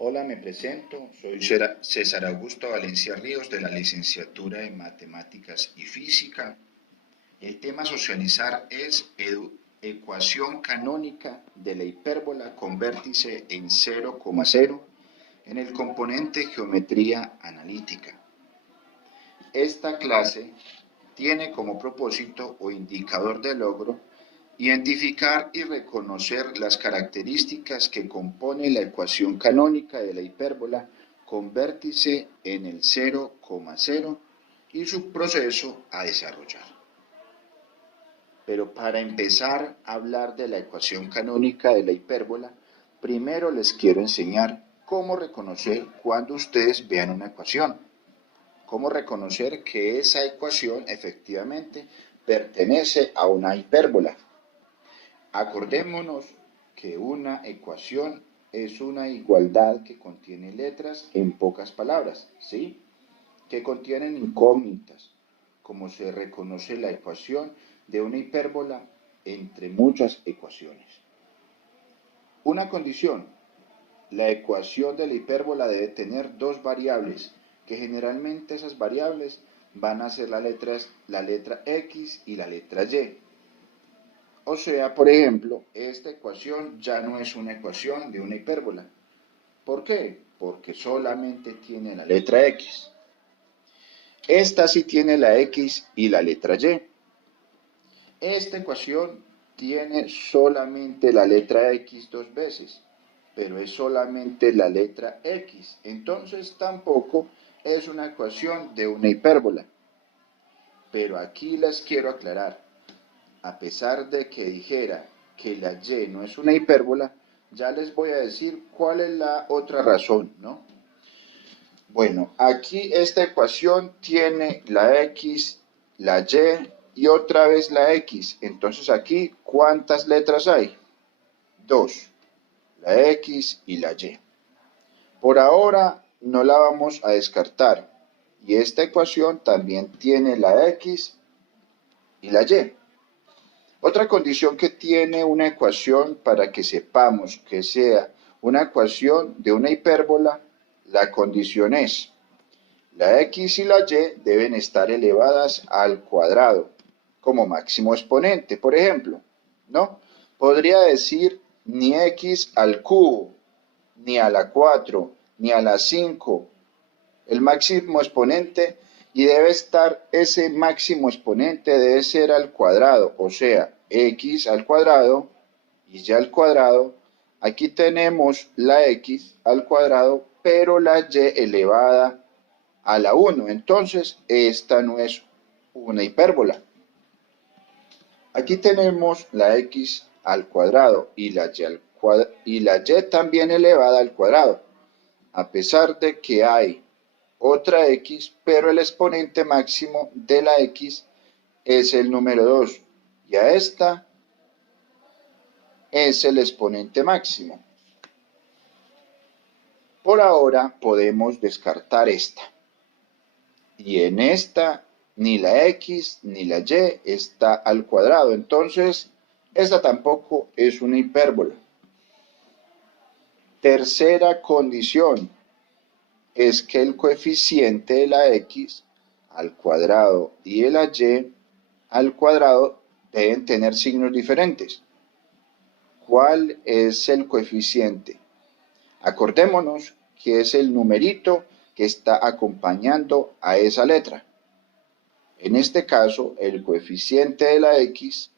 Hola, me presento, soy César Augusto Valencia Ríos de la licenciatura en Matemáticas y Física. El tema a socializar es ecuación canónica de la hipérbola con vértice en 0,0 en el componente geometría analítica. Esta clase tiene como propósito o indicador de logro identificar y reconocer las características que componen la ecuación canónica de la hipérbola con vértice en el 0,0 y su proceso a desarrollar. Pero para empezar a hablar de la ecuación canónica de la hipérbola, primero les quiero enseñar cómo reconocer cuando ustedes vean una ecuación. Cómo reconocer que esa ecuación efectivamente pertenece a una hipérbola. Acordémonos que una ecuación es una igualdad que contiene letras en pocas palabras, ¿sí? Que contienen incógnitas, como se reconoce la ecuación de una hipérbola entre muchas ecuaciones. Una condición: la ecuación de la hipérbola debe tener dos variables, que generalmente esas variables van a ser la letra X y la letra Y. O sea, por ejemplo, esta ecuación ya no es una ecuación de una hipérbola. ¿Por qué? Porque solamente tiene la letra X. Esta sí tiene la X y la letra Y. Esta ecuación tiene solamente la letra X dos veces, pero es solamente la letra X. Entonces tampoco es una ecuación de una hipérbola. Pero aquí les quiero aclarar. A pesar de que dijera que la Y no es una hipérbola, ya les voy a decir cuál es la otra razón, ¿no? Bueno, aquí esta ecuación tiene la X, la Y otra vez la X. Entonces aquí, ¿cuántas letras hay? Dos, la X y la Y. Por ahora no la vamos a descartar. Y esta ecuación también tiene la X y la Y. Otra condición que tiene una ecuación para que sepamos que sea una ecuación de una hipérbola, la condición es: la X y la Y deben estar elevadas al cuadrado como máximo exponente, por ejemplo, ¿no? Podría decir ni X al cubo, ni a la 4, ni a la 5, el máximo exponente, y debe estar ese máximo exponente debe ser al cuadrado, o sea, X al cuadrado y Y al cuadrado. Aquí tenemos la X al cuadrado, pero la Y elevada a la 1. Entonces, esta no es una hipérbola. Aquí tenemos la X al cuadrado y la Y también elevada al cuadrado, a pesar de que hay otra X, pero el exponente máximo de la X es el número 2, y a esta es el exponente máximo. Por ahora podemos descartar esta. Y en esta ni la X ni la Y está al cuadrado. Entonces, esta tampoco es una hipérbola. Tercera condición es que el coeficiente de la X al cuadrado y de la Y al cuadrado deben tener signos diferentes. ¿Cuál es el coeficiente? Acordémonos que es el numerito que está acompañando a esa letra. En este caso, el coeficiente de la X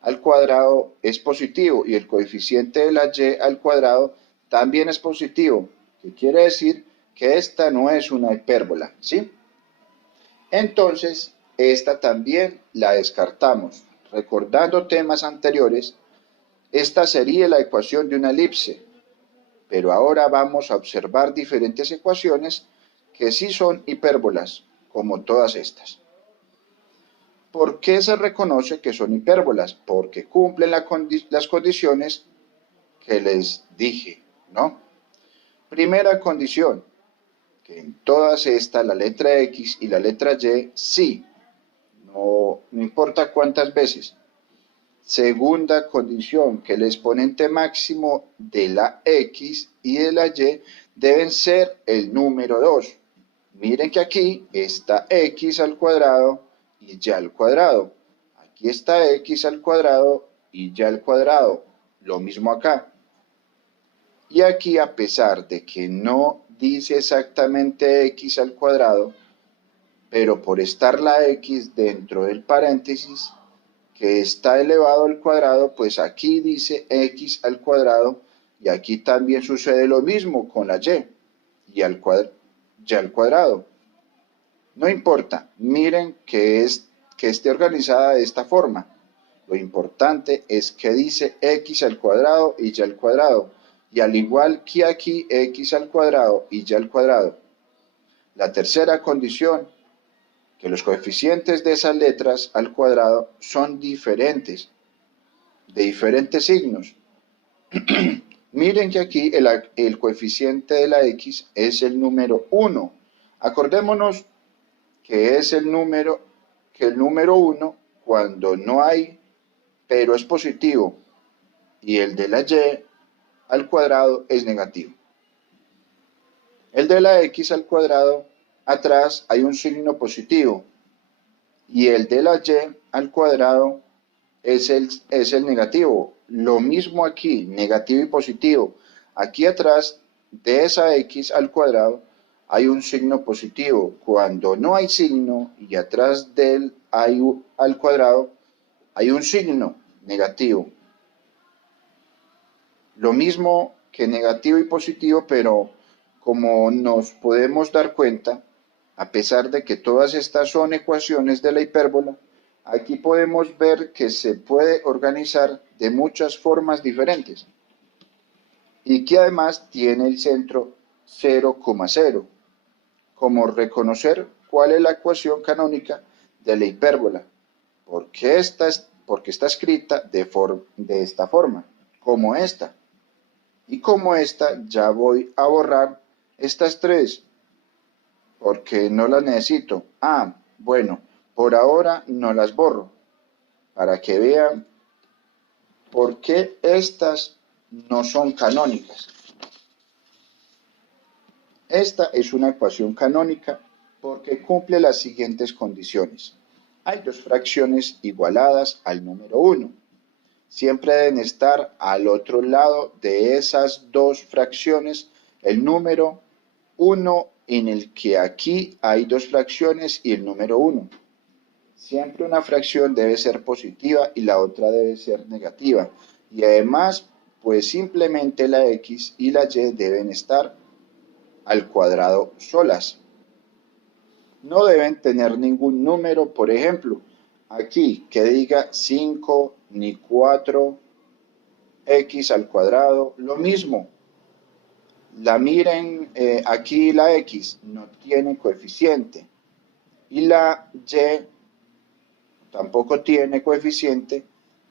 al cuadrado es positivo y el coeficiente de la Y al cuadrado también es positivo, que quiere decir que esta no es una hipérbola, ¿sí? Entonces, esta también la descartamos. Recordando temas anteriores, esta sería la ecuación de una elipse, pero ahora vamos a observar diferentes ecuaciones que sí son hipérbolas, como todas estas. ¿Por qué se reconoce que son hipérbolas? Porque cumplen las condiciones que les dije, ¿no? Primera condición, que en todas estas, la letra X y la letra Y, sí, no importa cuántas veces. Segunda condición, que el exponente máximo de la x y de la y deben ser el número 2. Miren que aquí está x al cuadrado y y al cuadrado. Aquí está x al cuadrado y y al cuadrado. Lo mismo acá. Y aquí, a pesar de que no dice exactamente x al cuadrado, pero por estar la x dentro del paréntesis, que está elevado al cuadrado, pues aquí dice x al cuadrado y aquí también sucede lo mismo con la y al cuadrado. No importa, miren que esté organizada de esta forma. Lo importante es que dice x al cuadrado y y al cuadrado. Y al igual que aquí, x al cuadrado y y al cuadrado. La tercera condición, que los coeficientes de esas letras al cuadrado son diferentes, de diferentes signos. Miren que aquí el coeficiente de la x es el número 1. Acordémonos que es el número 1 cuando no hay, pero es positivo, y el de la y al cuadrado es negativo. El de la x al cuadrado, atrás hay un signo positivo, y el de la y al cuadrado es el negativo. Lo mismo aquí, negativo y positivo. Aquí atrás de esa x al cuadrado hay un signo positivo. Cuando no hay signo y atrás del hay al cuadrado hay un signo negativo. Lo mismo que negativo y positivo, pero como nos podemos dar cuenta, a pesar de que todas estas son ecuaciones de la hipérbola, aquí podemos ver que se puede organizar de muchas formas diferentes y que además tiene el centro 0,0, como reconocer cuál es la ecuación canónica de la hipérbola, porque está escrita de esta forma, como esta. Y como esta, ya voy a borrar estas tres, porque no las necesito. Bueno, por ahora no las borro, para que vean por qué estas no son canónicas. Esta es una ecuación canónica porque cumple las siguientes condiciones. Hay dos fracciones igualadas al número 1. Siempre deben estar al otro lado de esas dos fracciones el número 1, en el que aquí hay dos fracciones y el número 1. Siempre una fracción debe ser positiva y la otra debe ser negativa. Y además, pues simplemente la x y la y deben estar al cuadrado solas. No deben tener ningún número, por ejemplo, aquí que diga 5 ni 4 x al cuadrado, lo mismo. La miren, aquí la x no tiene coeficiente y la y tampoco tiene coeficiente,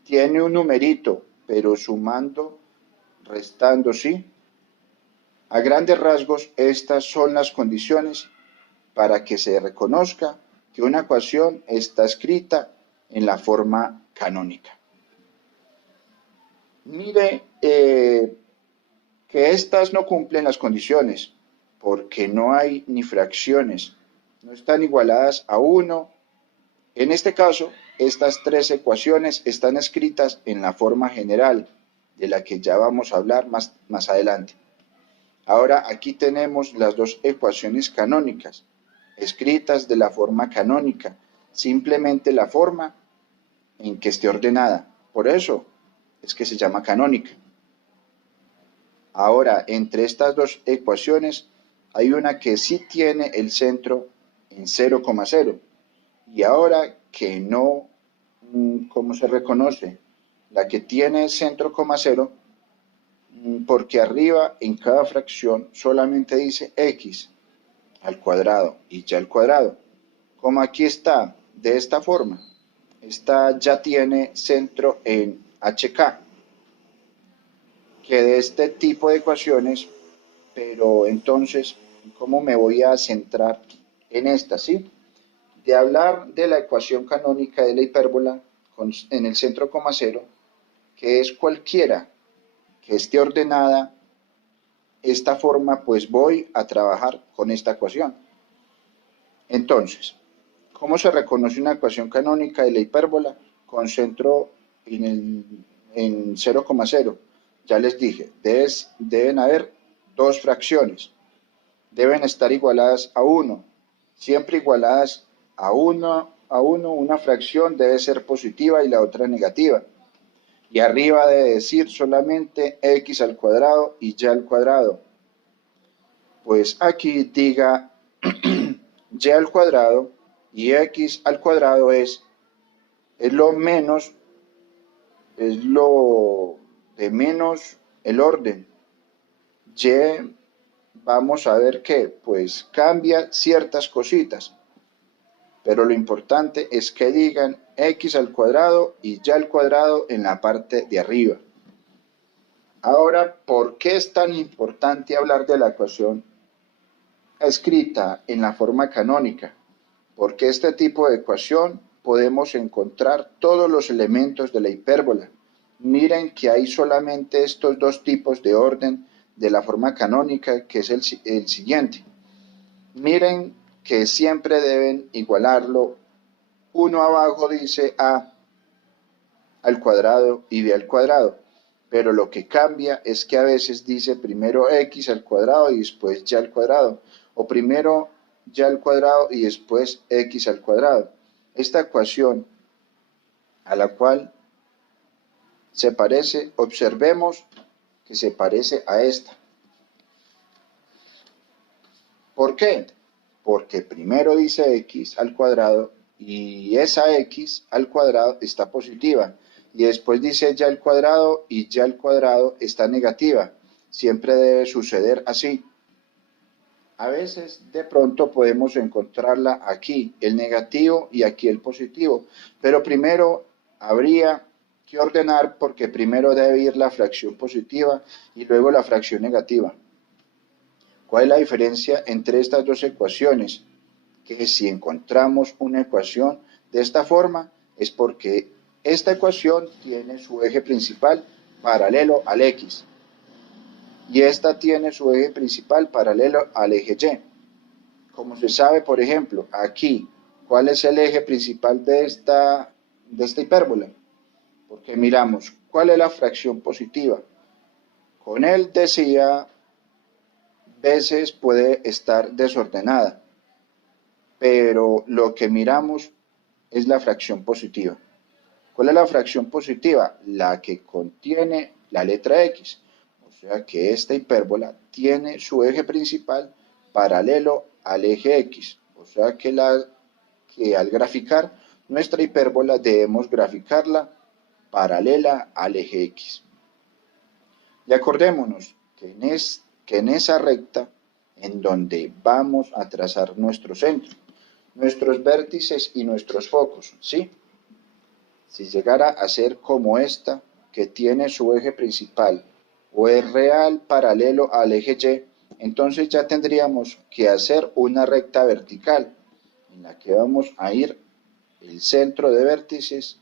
tiene un numerito, pero sumando, restando, sí. A grandes rasgos, estas son las condiciones para que se reconozca que una ecuación está escrita en la forma canónica. Mire que estas no cumplen las condiciones, porque no hay ni fracciones, no están igualadas a 1. En este caso, estas tres ecuaciones están escritas en la forma general, de la que ya vamos a hablar más adelante. Ahora aquí tenemos las dos ecuaciones canónicas, escritas de la forma canónica, simplemente la forma en que esté ordenada. Por eso es que se llama canónica. Ahora, entre estas dos ecuaciones, hay una que sí tiene el centro en 0,0. Y ahora que no, ¿cómo se reconoce? La que tiene el centro, cero, porque arriba en cada fracción solamente dice x al cuadrado y y al cuadrado. Como aquí está de esta forma, esta ya tiene centro en hk, que de este tipo de ecuaciones, pero entonces, ¿cómo me voy a centrar en esta, sí? De hablar de la ecuación canónica de la hipérbola, en el centro coma cero, que es cualquiera que esté ordenada esta forma, pues voy a trabajar con esta ecuación. Entonces, ¿cómo se reconoce una ecuación canónica de la hipérbola con centro en 0,0? Ya les dije, deben haber dos fracciones. Deben estar igualadas a 1. Siempre igualadas a 1, una fracción debe ser positiva y la otra negativa. Y arriba debe decir solamente x al cuadrado y y al cuadrado. Pues aquí diga y al cuadrado y x al cuadrado es lo menos, es lo de menos el orden. Y vamos a ver que pues cambia ciertas cositas, pero lo importante es que digan x al cuadrado y y al cuadrado en la parte de arriba. Ahora, ¿por qué es tan importante hablar de la ecuación escrita en la forma canónica? Porque este tipo de ecuación podemos encontrar todos los elementos de la hipérbola. Miren que hay solamente estos dos tipos de orden de la forma canónica, que es el siguiente. Miren que siempre deben igualarlo. Uno abajo dice a al cuadrado y b al cuadrado, pero lo que cambia es que a veces dice primero x al cuadrado y después y al cuadrado, o primero y al cuadrado y después x al cuadrado. Esta ecuación a la cual se parece, observemos que se parece a esta. ¿Por qué? Porque primero dice x al cuadrado y esa x al cuadrado está positiva, y después dice y al cuadrado y y al cuadrado está negativa. Siempre debe suceder así. A veces de pronto podemos encontrarla aquí el negativo y aquí el positivo, pero primero habría que ordenar, porque primero debe ir la fracción positiva y luego la fracción negativa. ¿Cuál es la diferencia entre estas dos ecuaciones? Que si encontramos una ecuación de esta forma es porque esta ecuación tiene su eje principal paralelo al x y esta tiene su eje principal paralelo al eje y. Como se sabe, por ejemplo, aquí, ¿cuál es el eje principal de esta hipérbola? Porque miramos, ¿cuál es la fracción positiva? Con él decía, veces puede estar desordenada, pero lo que miramos es la fracción positiva. ¿Cuál es la fracción positiva? La que contiene la letra x. O sea que esta hipérbola tiene su eje principal paralelo al eje x. O sea que al graficar nuestra hipérbola debemos graficarla paralela al eje x. Y acordémonos que en esa recta en donde vamos a trazar nuestro centro, nuestros vértices y nuestros focos, ¿sí? Si llegara a ser como esta, que tiene su eje principal o es real paralelo al eje y, entonces ya tendríamos que hacer una recta vertical en la que vamos a ir el centro de vértices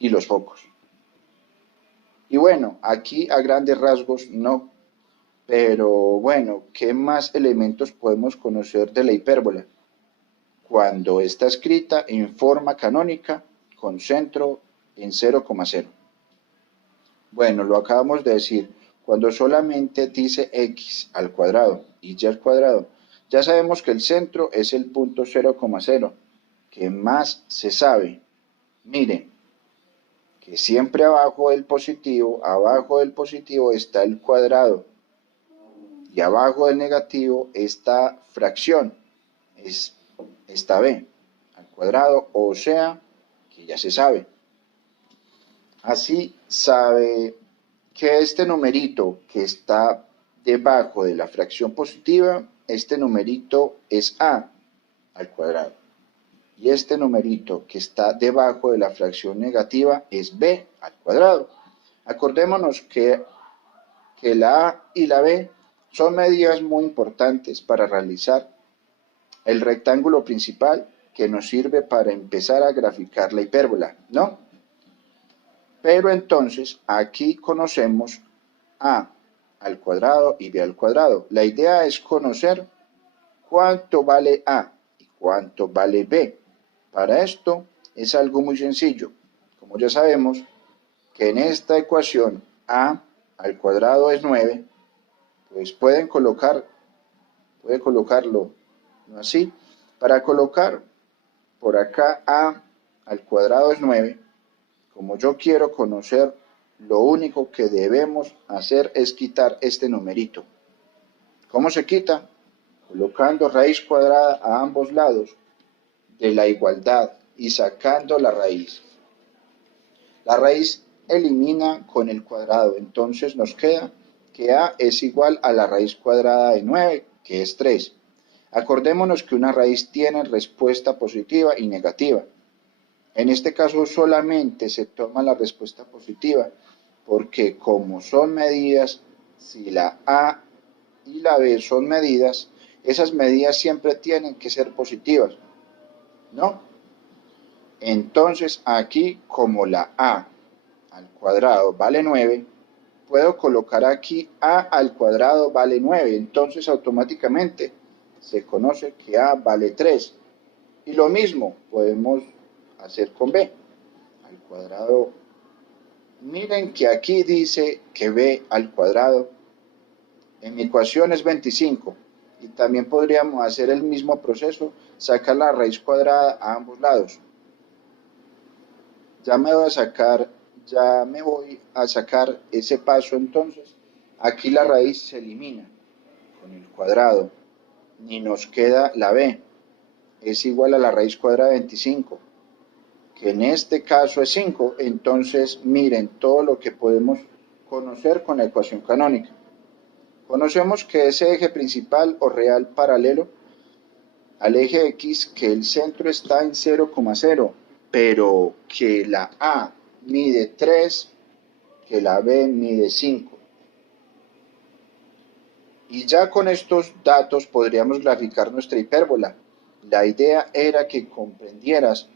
y los focos. Y bueno, aquí a grandes rasgos no, pero bueno, ¿qué más elementos podemos conocer de la hipérbola? Cuando está escrita en forma canónica con centro en 0,0. Bueno, lo acabamos de decir, cuando solamente dice x al cuadrado y y al cuadrado, ya sabemos que el centro es el punto 0,0. ¿Qué más se sabe? Miren, que siempre abajo del positivo está el cuadrado, y abajo del negativo esta fracción, es esta b al cuadrado, o sea, que ya se sabe. Así sabe que este numerito que está debajo de la fracción positiva, este numerito es a al cuadrado. Y este numerito que está debajo de la fracción negativa es b al cuadrado. Acordémonos que la a y la b son medidas muy importantes para realizar el rectángulo principal que nos sirve para empezar a graficar la hipérbola, ¿no? Pero entonces aquí conocemos a al cuadrado y b al cuadrado. La idea es conocer cuánto vale a y cuánto vale b. Para esto es algo muy sencillo. Como ya sabemos que en esta ecuación a al cuadrado es 9, pues pueden colocarlo así. Para colocar por acá a al cuadrado es 9, como yo quiero conocer, lo único que debemos hacer es quitar este numerito. ¿Cómo se quita? Colocando raíz cuadrada a ambos lados de la igualdad y sacando la raíz. La raíz elimina con el cuadrado, entonces nos queda que a es igual a la raíz cuadrada de 9, que es 3. Acordémonos que una raíz tiene respuesta positiva y negativa. En este caso solamente se toma la respuesta positiva, porque como son medidas, si la a y la b son medidas, esas medidas siempre tienen que ser positivas, ¿no? Entonces aquí, como la a al cuadrado vale 9, puedo colocar aquí a al cuadrado vale 9, entonces automáticamente se conoce que a vale 3. Y lo mismo podemos hacer con b al cuadrado. Miren que aquí dice que b al cuadrado en mi ecuación es 25. Y también podríamos hacer el mismo proceso, sacar la raíz cuadrada a ambos lados. Ya me voy a sacar ese paso entonces. Aquí la raíz se elimina con el cuadrado. Ni nos queda la b. Es igual a la raíz cuadrada de 25. Que en este caso es 5, entonces miren todo lo que podemos conocer con la ecuación canónica. Conocemos que ese eje principal o real paralelo al eje X, que el centro está en 0,0, pero que la A mide 3, que la B mide 5. Y ya con estos datos podríamos graficar nuestra hipérbola. La idea era que comprendieras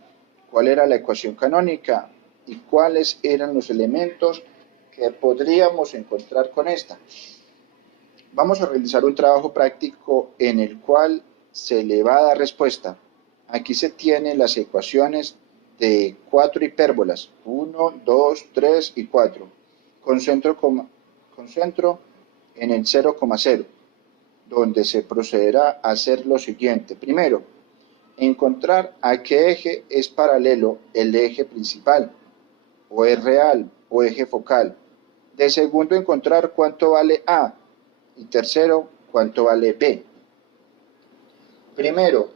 cuál era la ecuación canónica y cuáles eran los elementos que podríamos encontrar con esta. Vamos a realizar un trabajo práctico en el cual se le va a dar respuesta. Aquí se tienen las ecuaciones de 4 hipérbolas, 1, 2, 3 y 4, con centro en el 0,0, donde se procederá a hacer lo siguiente. Primero, encontrar a qué eje es paralelo el eje principal, o es real, o eje focal. De segundo, encontrar cuánto vale A. Y tercero, cuánto vale B. Primero,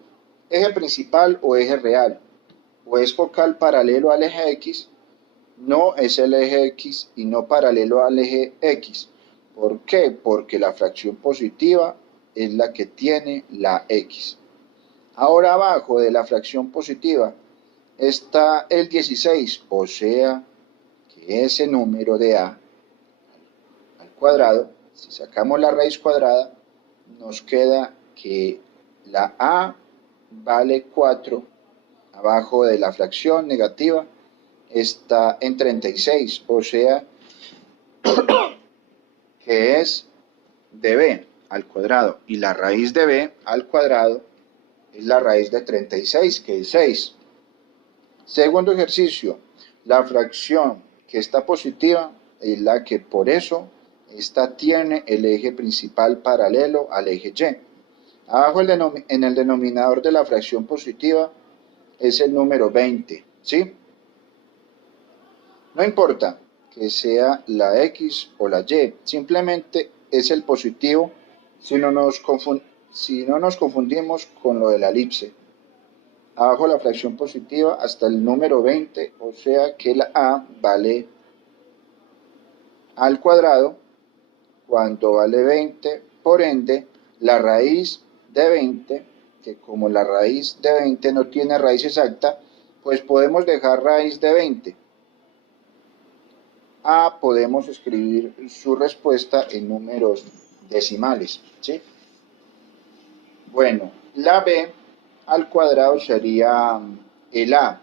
eje principal o eje real. O es focal paralelo al eje X, no es el eje X y no paralelo al eje X. ¿Por qué? Porque la fracción positiva es la que tiene la X. Ahora abajo de la fracción positiva está el 16, o sea que ese número de a al cuadrado, si sacamos la raíz cuadrada, nos queda que la a vale 4, abajo de la fracción negativa está en 36, o sea que es de b al cuadrado, y la raíz de b al cuadrado es la raíz de 36, que es 6. Segundo ejercicio, la fracción que está positiva es la que por eso esta tiene el eje principal paralelo al eje Y. Abajo en el denominador de la fracción positiva es el número 20, ¿sí? No importa que sea la X o la Y, simplemente es el positivo si no nos confundimos con lo de la elipse. Abajo la fracción positiva hasta el número 20, o sea que la A vale al cuadrado cuando vale 20, por ende la raíz de 20, que como la raíz de 20 no tiene raíz exacta, pues podemos dejar raíz de 20. A podemos escribir su respuesta en números decimales, ¿sí? Bueno, la B al cuadrado sería el A.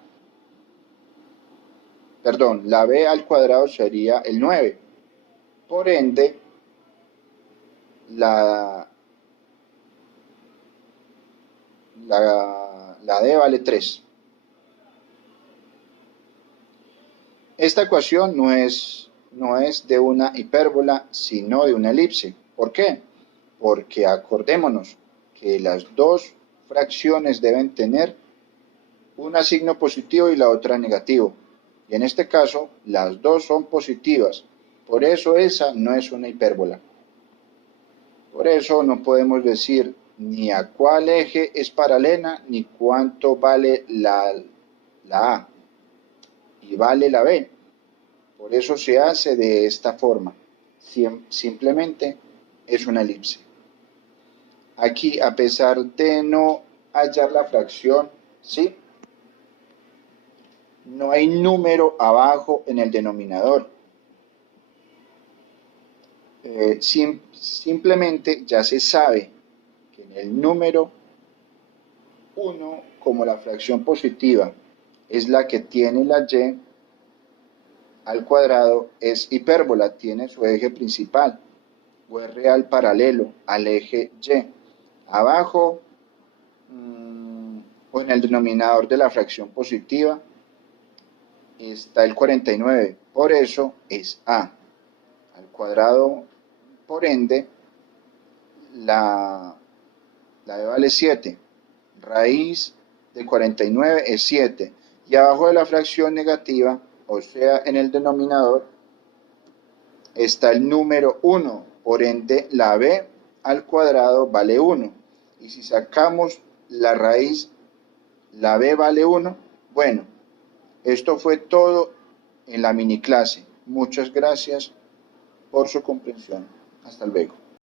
perdón, la b al cuadrado sería el 9. Por ende, la, la d vale 3. Esta ecuación no es de una hipérbola, sino de una elipse. ¿Por qué? Porque acordémonos que las dos fracciones deben tener una signo positivo y la otra negativo. Y en este caso, las dos son positivas. Por eso esa no es una hipérbola. Por eso no podemos decir ni a cuál eje es paralela, ni cuánto vale la A y vale la B. Por eso se hace de esta forma. Simplemente es una elipse. Aquí, a pesar de no hallar la fracción, ¿sí? No hay número abajo en el denominador. Simplemente ya se sabe que en el número 1, como la fracción positiva es la que tiene la y al cuadrado, es hipérbola, tiene su eje principal o es real paralelo al eje y. Abajo o en el denominador de la fracción positiva está el 49, por eso es a al cuadrado. Por ende, la b vale 7, raíz de 49 es 7, y abajo de la fracción negativa, o sea en el denominador, está el número 1, por ende la b al cuadrado vale 1, y si sacamos la raíz, la b vale 1. Bueno, esto fue todo en la mini clase. Muchas gracias por su comprensión. Hasta luego.